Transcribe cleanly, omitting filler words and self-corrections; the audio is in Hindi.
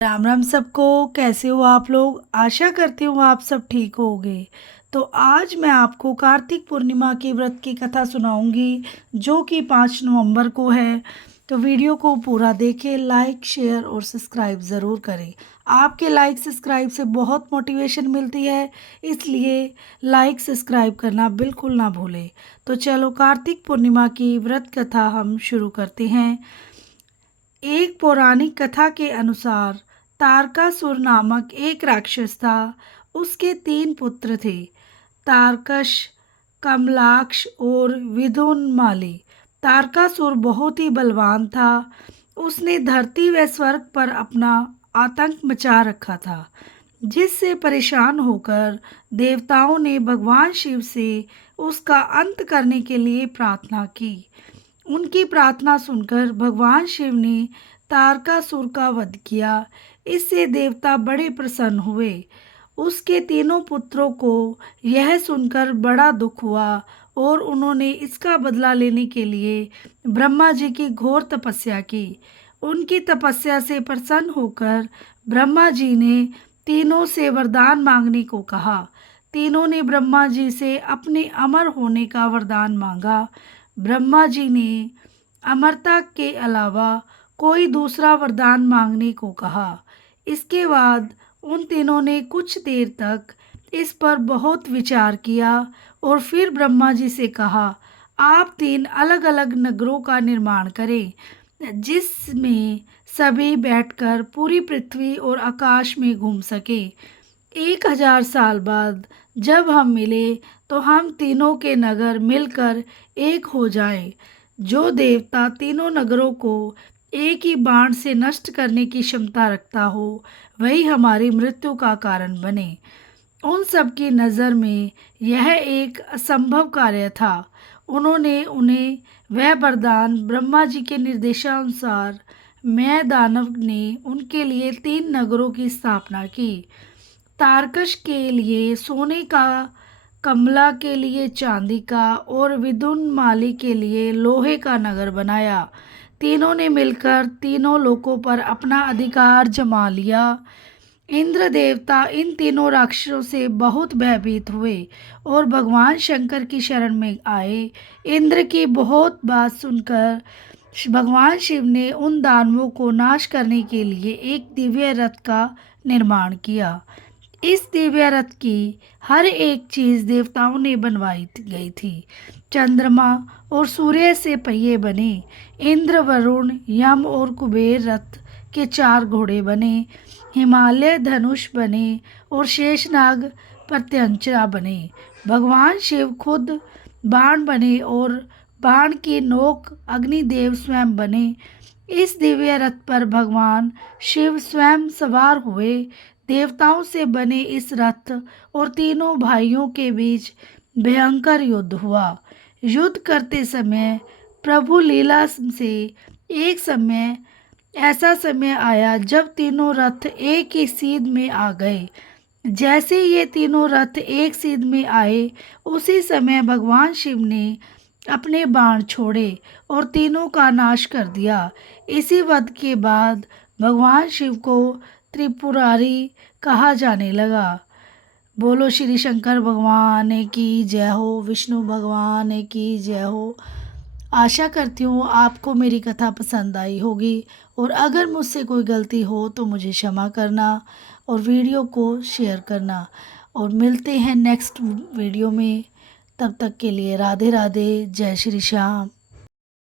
राम राम सबको। कैसे हो आप लोग? आशा करती हूँ आप सब ठीक होंगे। तो आज मैं आपको कार्तिक पूर्णिमा के व्रत की कथा सुनाऊंगी, जो कि 5 नवंबर को है। तो वीडियो को पूरा देखें, लाइक शेयर और सब्सक्राइब ज़रूर करें। आपके लाइक सब्सक्राइब से बहुत मोटिवेशन मिलती है, इसलिए लाइक सब्सक्राइब करना बिल्कुल ना भूलें। तो चलो कार्तिक पूर्णिमा की व्रत कथा हम शुरू करते हैं। एक पौराणिक कथा के अनुसार तारकासुर नामक एक राक्षस था। उसके 3 पुत्र थे, तारकश, कमलाक्ष और विदुन्माली। तारकासुर बहुत ही बलवान था। उसने धरती व स्वर्ग पर अपना आतंक मचा रखा था, जिससे परेशान होकर देवताओं ने भगवान शिव से उसका अंत करने के लिए प्रार्थना की। उनकी प्रार्थना सुनकर भगवान शिव ने तारकासुर का वध किया। इससे देवता बड़े प्रसन्न हुए। उसके 3 पुत्रों को यह सुनकर बड़ा दुख हुआ और उन्होंने इसका बदला लेने के लिए ब्रह्मा जी की घोर तपस्या की। उनकी तपस्या से प्रसन्न होकर ब्रह्मा जी ने तीनों से वरदान मांगने को कहा। तीनों ने ब्रह्मा जी से अपने अमर होने का वरदान मांगा। ब्रह्मा जी ने अमरता के अलावा कोई दूसरा वरदान मांगने को कहा। इसके बाद उन तीनों ने कुछ देर तक इस पर बहुत विचार किया और फिर ब्रह्मा जी से कहा, आप 3 अलग-अलग नगरों का निर्माण करें, जिसमें सभी बैठकर पूरी पृथ्वी और आकाश में घूम सके। 1000 साल बाद जब हम मिले तो हम तीनों के नगर मिलकर एक हो जाएं। जो देवता तीनों नगरों को एक ही बाण से नष्ट करने की क्षमता रखता हो, वही हमारी मृत्यु का कारण बने। उन सब की नज़र में यह एक असंभव कार्य था। उन्होंने उन्हें वह वरदान ब्रह्मा जी के निर्देशानुसार मैं दानव ने उनके लिए 3 नगरों की स्थापना की। तारकश के लिए सोने का, कमला के लिए चांदी का और विदुन्माली के लिए लोहे का नगर बनाया। तीनों ने मिलकर तीनों लोकों पर अपना अधिकार जमा लिया। इंद्र देवता इन तीनों राक्षसों से बहुत भयभीत हुए और भगवान शंकर की शरण में आए। इंद्र की बहुत बात सुनकर भगवान शिव ने उन दानवों को नाश करने के लिए एक दिव्य रथ का निर्माण किया। इस दिव्य रथ की हर एक चीज देवताओं ने बनवाई गई थी। चंद्रमा और सूर्य से पहिए बने। इंद्र, वरुण, यम और कुबेर रथ के 4 घोड़े बने। हिमालय धनुष बने और शेषनाग प्रत्यंचा बने। भगवान शिव खुद बाण बने और बाण की नोक अग्निदेव स्वयं बने। इस दिव्य रथ पर भगवान शिव स्वयं सवार हुए। देवताओं से बने इस रथ और तीनों भाइयों के बीच भयंकर युद्ध हुआ। युद्ध करते समय प्रभु लीला से एक समय ऐसा समय आया जब तीनों रथ एक ही सीध में आ गए। जैसे ये तीनों रथ एक सीध में आए, उसी समय भगवान शिव ने अपने बाण छोड़े और तीनों का नाश कर दिया। इसी वध के बाद भगवान शिव को त्रिपुरारी कहा जाने लगा। बोलो श्री शंकर भगवान की जय हो, विष्णु भगवान की जय हो। आशा करती हूँ आपको मेरी कथा पसंद आई होगी, और अगर मुझसे कोई गलती हो तो मुझे क्षमा करना और वीडियो को शेयर करना। और मिलते हैं नेक्स्ट वीडियो में। तब तक के लिए राधे राधे, जय श्री श्याम।